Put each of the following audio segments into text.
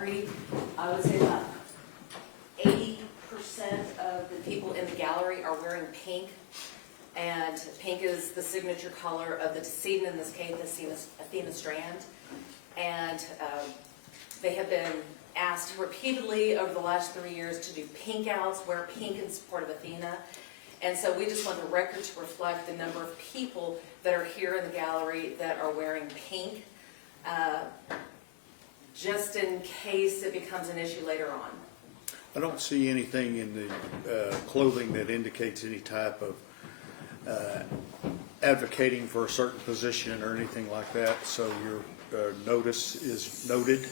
gallery, I would say about 80% of the people in the gallery are wearing pink. And pink is the signature color of the decedent, in this case, Athena Strand. And they have been asked repeatedly over the last 3 years to do pink outs, wear pink in support of Athena. And so we just want the record to reflect the number of people that are here in the gallery that are wearing pink, just in case it becomes an issue later on. I don't see anything in the clothing that indicates any type of advocating for a certain position or anything like that, so your notice is noted.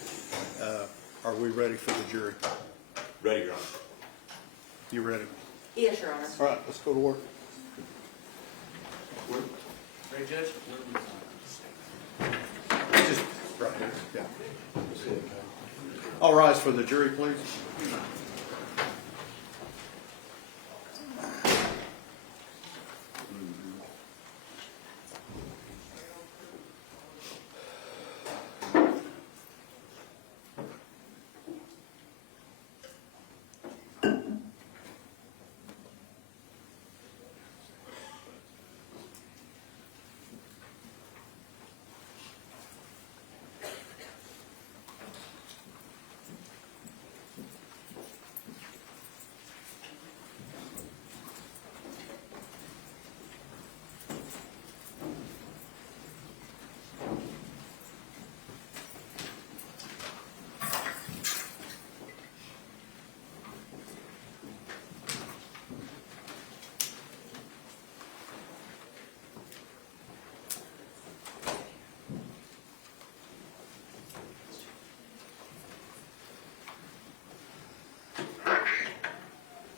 Are we ready for the jury? Ready, Your Honor. You ready? Yes, Your Honor. All right, let's go to work. Ready, Judge? Just right here, yeah. All rise for the jury, please.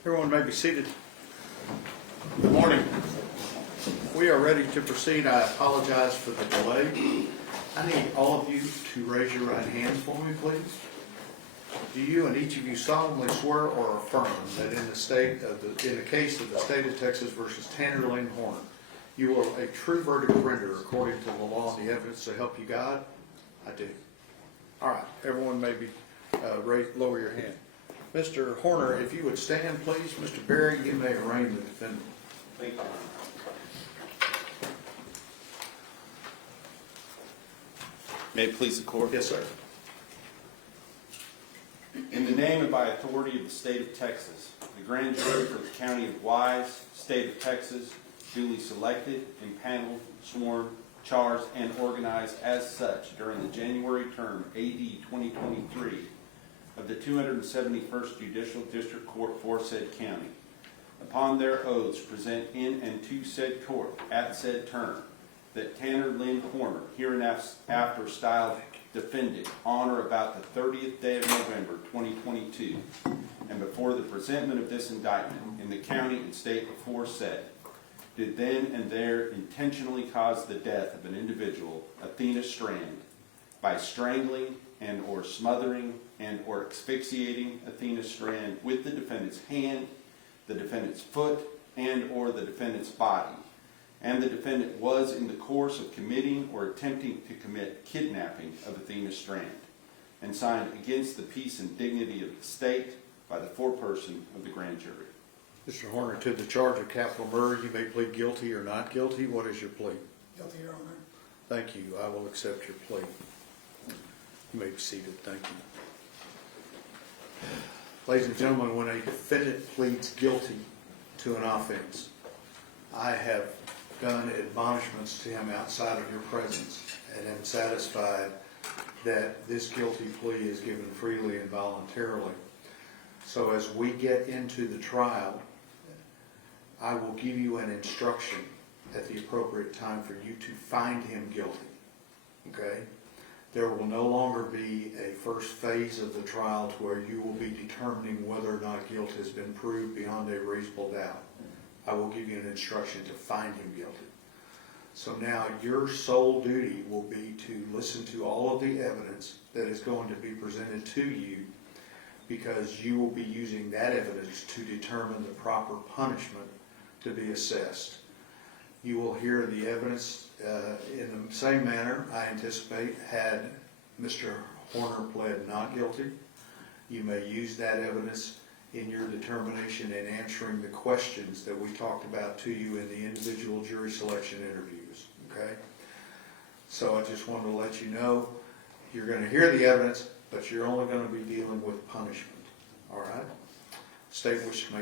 Everyone may be seated. Good morning. We are ready to proceed. I apologize for the delay. I need all of you to raise your right hands for me, please. Do you and each of you solemnly swear or affirm that in the case of the state of Texas versus Tanner Lynn Horner, you are a true verdict render according to the law and the evidence to help you God? I do. All right. Everyone may be lower your hand. Mr. Horner, if you would stand, please. Mr. Berry, you may arraign the defendant. Thank you. May it please the court? Yes, sir. In the name and by authority of the state of Texas, the grand jury for the county of Wise, state of Texas, duly selected, impaneled, sworn, charged, and organized as such during the January term AD 2023 of the 271st Judicial District Court for said county, upon their oaths present in and to said court at said term, that Tanner Lynn Horner, hereinafter styled defendant, on or about the 30th day of November 2022, and before the presentment of this indictment in the county and state aforesaid, did then and there intentionally cause the death of an individual, Athena Strand, by strangling and or smothering and or asphyxiating Athena Strand with the defendant's hand, the defendant's foot, and or the defendant's body, and the defendant was in the course of committing or attempting to commit kidnapping of Athena Strand, and signed against the peace and dignity of the state by the foreperson of the grand jury. Mr. Horner, to the charge of capital murder, you may plead guilty or not guilty. What is your plea? Guilty, Your Honor. Thank you. I will accept your plea. You may be seated. Thank you. Ladies and gentlemen, when a defendant pleads guilty to an offense, I have done admonishments to him outside of your presence and am satisfied that this guilty plea is given freely and voluntarily. So as we get into the trial, I will give you an instruction at the appropriate time for you to find him guilty. Okay? There will no longer be a first phase of the trial to where you will be determining whether or not guilt has been proved beyond a reasonable doubt. I will give you an instruction to find him guilty. So now your sole duty will be to listen to all of the evidence that is going to be presented to you, because you will be using that evidence to determine the proper punishment to be assessed. You will hear the evidence in the same manner, I anticipate, had Mr. Horner pled not guilty. You may use that evidence in your determination in answering the questions that we talked about to you in the individual jury selection interviews, okay? So I just wanted to let you know, you're going to hear the evidence, but you're only going to be dealing with punishment, all right? State wishes to make